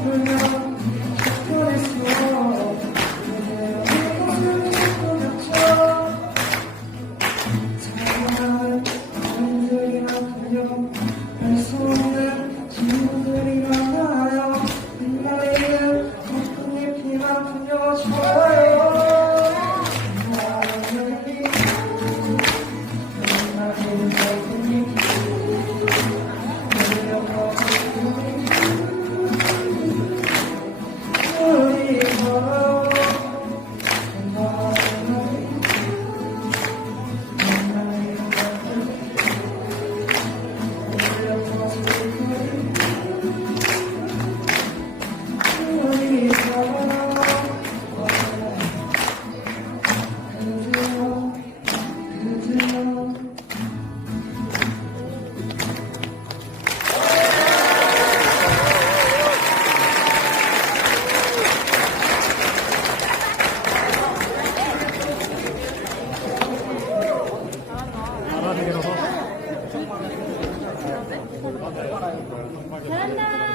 불러 Kerem